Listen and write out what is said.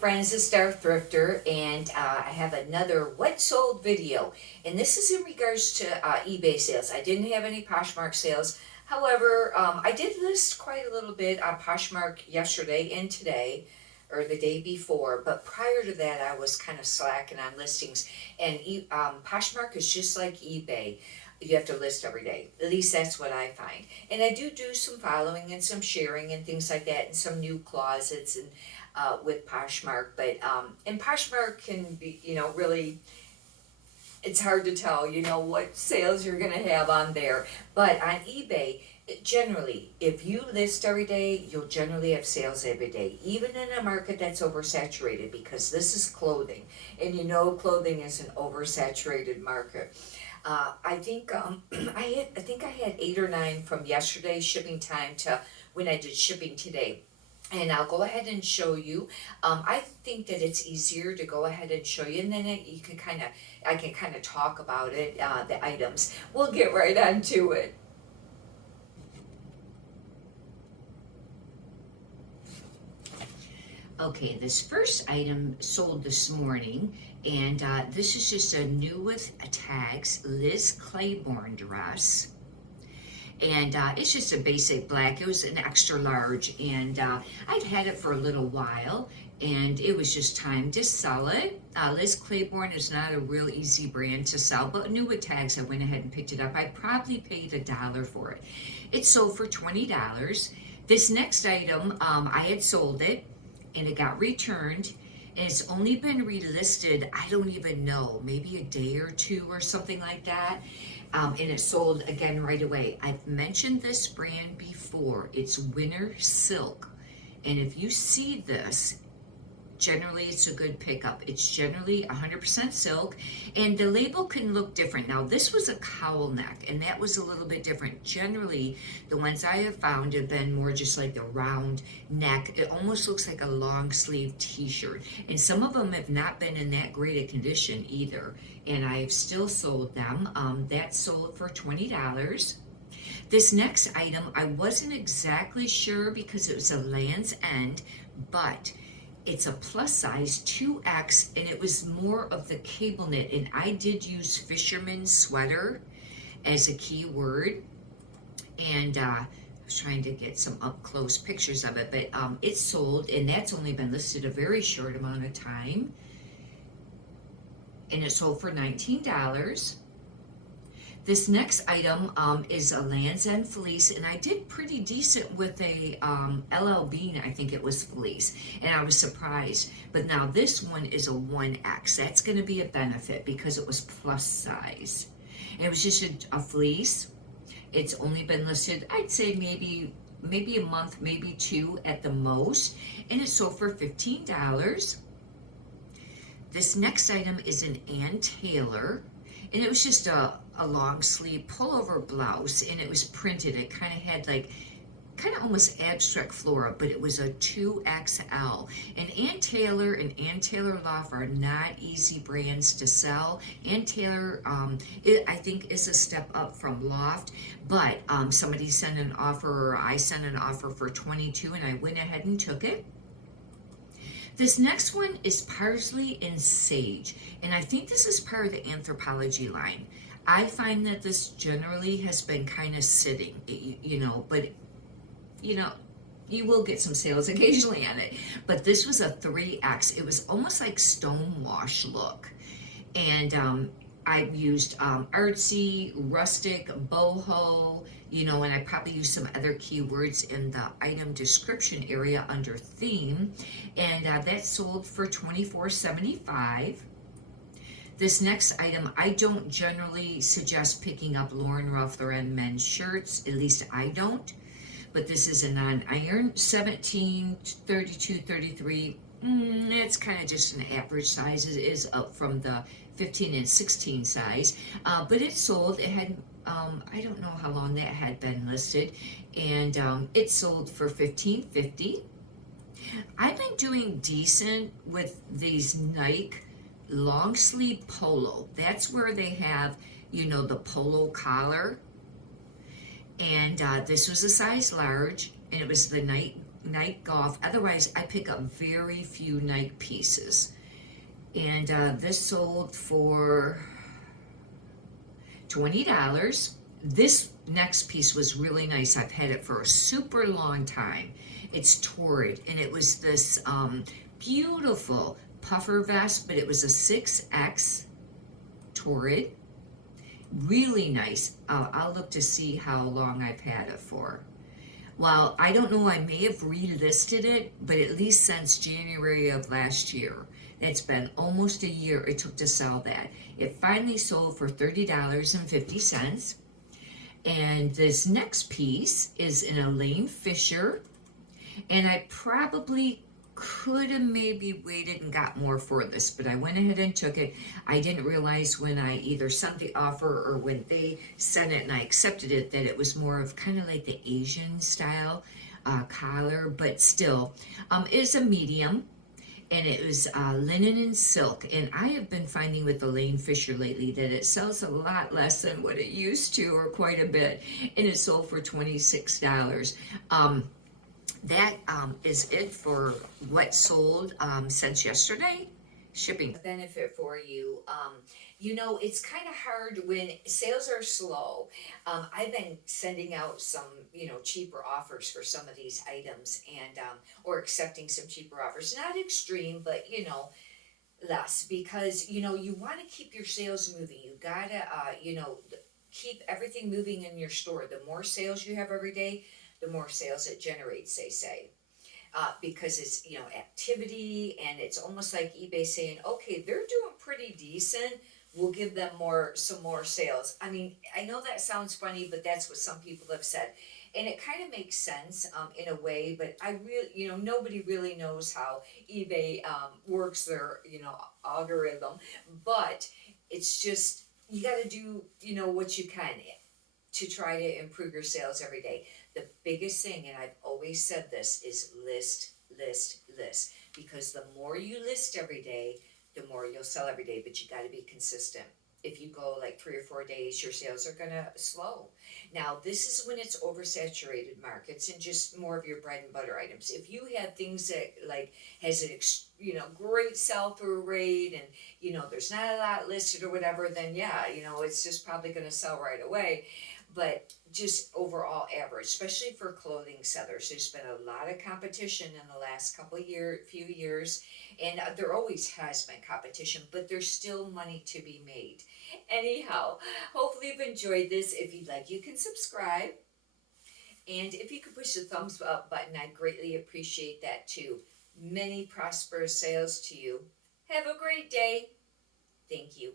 friends, it's Star Thrifter, and I have another what sold video, and this is in regards to eBay sales. I didn't have any Poshmark sales. However, I did list quite a little bit on Poshmark yesterday and today, or the day before, but prior to that I was kind of slacking on listings, and Poshmark is just like eBay. You have to list every day. At least that's what I find. And I do some following and some sharing and things like that, and some new closets and with Poshmark. But and Poshmark can be, really, it's hard to tell, what sales you're gonna have on there. But on eBay, generally, if you list every day, you'll generally have sales every day, even in a market that's oversaturated, because this is clothing, and clothing is an oversaturated market. I think I had 8 or 9 from yesterday's shipping time to when I did shipping today. And I'll go ahead and show you. I think that it's easier to go ahead and show you, and then I can kind of talk about it, the items. We'll get right on to it. Okay, this first item sold this morning, and this is just a new with tags Liz Claiborne dress. And it's just a basic black. It was an extra large, and I'd had it for a little while, and it was just time to sell it. Liz Claiborne is not a real easy brand to sell, but new with tags, I went ahead and picked it up. I probably paid $1 for it. It sold for $20. This next item, I had sold it, and it got returned, and it's only been relisted, I don't even know, maybe a day or two or something like that. And it sold again right away. I've mentioned this brand before. It's Winter Silk. And if you see this, generally it's a good pickup. It's generally 100% silk, and the label can look different. Now this was a cowl neck, and that was a little bit different. Generally, the ones I have found have been more just like the round neck. It almost looks like a long sleeve t-shirt, and some of them have not been in that great a condition either, and I've still sold them. That sold for $20. This next item, I wasn't exactly sure because it was a Land's End, but it's a plus size 2X, and it was more of the cable knit, and I did use fisherman sweater as a key word, and I was trying to get some up close pictures of it, but it sold, and that's only been listed a very short amount of time, and it sold for $19. This next item is a Land's End fleece, and I did pretty decent with a LL Bean, I think it was fleece, and I was surprised. But now this one is a 1X. That's going to be a benefit because it was plus size. And it was just a fleece. It's only been listed, I'd say maybe a month, maybe 2 at the most, and it sold for $15. This next item is an Ann Taylor, and it was just a long sleeve pullover blouse, and it was printed. It kind of had like, almost abstract flora, but it was a 2XL. And Ann Taylor and Ann Taylor Loft are not easy brands to sell. Ann Taylor, I think, is a step up from Loft, but somebody sent an offer, or I sent an offer for $22, and I went ahead and took it. This next one is parsley and sage, and I think this is part of the Anthropology line. I find that this generally has been kind of sitting, but you will get some sales occasionally on it. But this was a 3X. It was almost like stonewash look, and I used artsy, rustic, boho, and I probably used some other keywords in the item description area under theme, and that sold for $24.75. This next item, I don't generally suggest picking up Lauren Ruffler and men's shirts, at least I don't, but this is a non-iron, 17, 32, 33, it's kind of just an average size. It is up from the 15 and 16 size, but it sold. It had, I don't know how long that had been listed, and it sold for $15.50. I've been doing decent with these Nike long sleeve polo. That's where they have, the polo collar. And this was a size large, and it was the Nike Golf. Otherwise, I pick up very few Nike pieces. And this sold for $20. This next piece was really nice. I've had it for a super long time. It's torrid, and it was this beautiful puffer vest, but it was a 6X torrid. Really nice. I'll look to see how long I've had it for. Well, I don't know, I may have relisted it, but at least since January of last year. It's been almost a year it took to sell that. It finally sold for $30.50. And this next piece is in Elaine Fisher. And I probably could have maybe waited and got more for this, but I went ahead and took it. I didn't realize when I either sent the offer or when they sent it and I accepted it that it was more of kind of like the Asian style collar, but still, it is a medium. And it was linen and silk. And I have been finding with Elaine Fisher lately that it sells a lot less than what it used to, or quite a bit. And it sold for $26. That is it for what sold since yesterday. Shipping benefit for you. You know, it's kind of hard when sales are slow. I've been sending out some, cheaper offers for some of these items, and or accepting some cheaper offers. Not extreme, but less, because you want to keep your sales moving. You gotta keep everything moving in your store. The more sales you have every day, the more sales it generates, they say. Because it's activity, and it's almost like eBay saying, okay, they're doing pretty decent, we'll give them some more sales. I mean, I know that sounds funny, but that's what some people have said, and it kind of makes sense in a way. But I really, nobody really knows how eBay works their algorithm, but it's just, you got to do what you can to try to improve your sales every day. The biggest thing, and I've always said this, is list, list, list. Because the more you list every day, the more you'll sell every day, but you got to be consistent. If you go like 3 or 4 days, your sales are going to slow. Now, this is when it's oversaturated markets and just more of your bread and butter items. If you have things that like has an great sell-through rate, and there's not a lot listed or whatever, then yeah, it's just probably going to sell right away. But just overall average, especially for clothing sellers, there's been a lot of competition in the last few years, and there always has been competition, but there's still money to be made. Anyhow, hopefully you've enjoyed this. If you'd like, you can subscribe, and if you could push the thumbs up button, I'd greatly appreciate that too. Many prosperous sales to you. Have a great day. Thank you.